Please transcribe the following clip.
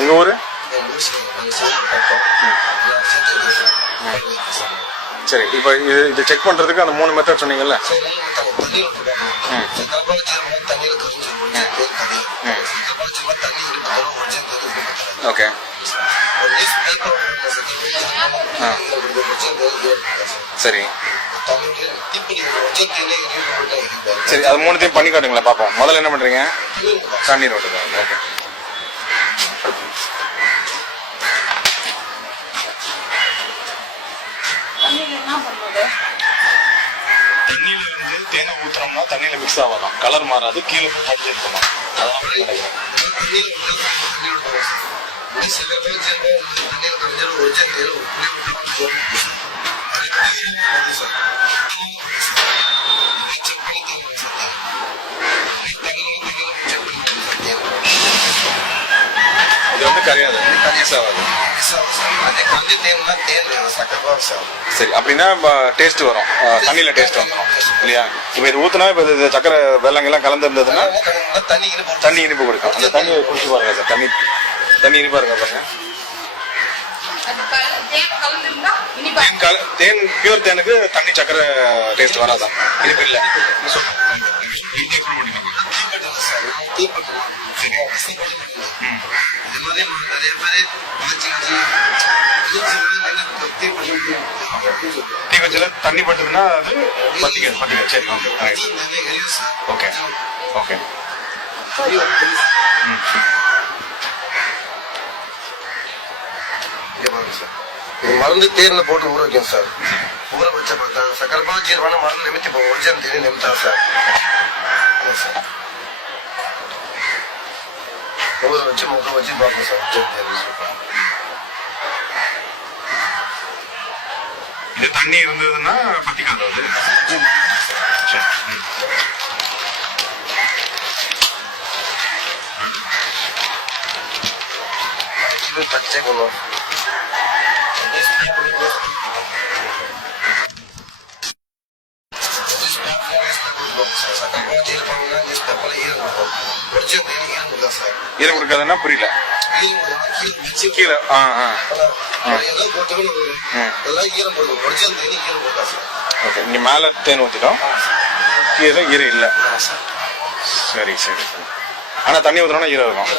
உங்கள் ஊர்? சரி, இப்போ இது செக் பண்ணுறதுக்கு அந்த 3 மெத்தட் சொன்னீங்கல்ல? ஓகே. சரி சரி, அது 3த்தையும் பண்ணி காட்டுங்களா பார்ப்போம். முதல்ல என்ன பண்ணுறீங்க? தண்ணீர் ஓட்டுதா? ஓகே. தண்ணியில வந்து தேனை ஊத்துறோம்னா தண்ணியில மிக்ஸ் ஆகாதான், கலர் மாறாது, கீழே போய் படிச்சு இருக்கணும். அதான் நினைக்கிறேன். இது வந்து கரையாது, மிக்ஸ் ஆகாது. சரி, அப்படின்னா டேஸ்ட் வரும், தண்ணியில டேஸ்ட் வந்துடும் இல்லையா? இப்போ இது ஊத்துனா, இப்போ இது சக்கரை வெள்ளங்கெல்லாம் கலந்து இருந்ததுன்னா தண்ணி இனிப்பு கொடுக்கும். அந்த தண்ணியை குடிச்சு பாருங்க சார். தண்ணி இனிப்பா இருக்கா பாருங்க. தேன் பியூர் தேனுக்கு தண்ணி சக்கரை டேஸ்ட் வராதான், இனிப்பு இல்லை. தீ வச்சுல தண்ணி பட்டுதுன்னா அது பத்திக்க. சரி, ஓகே ஓகே. இது மருந்து தேர்ல போட்டு ஊற வைக்கும் சார். ஊற வச்ச பார்த்தா சக்கரப்பா ஜீரவான மருந்து நிமித்தி போகும். ஒரிஜினல் தேனி நிமித்தா சார். ஊற வச்சு முக வச்சு பார்ப்போம் சார். இது தண்ணி இருந்ததுன்னா பத்திக்காது அது. இது பச்சை கொள்ளும். ஈரம் கொடுக்காதுன்னா புரியல. கீழே ஓகே. இங்க மேல தேன் ஊத்திட்டோம், கீழே ஈரம் இல்லை. சரி சரி. ஆனா தண்ணி ஊத்துறோம்னா ஈரம் இருக்கும்.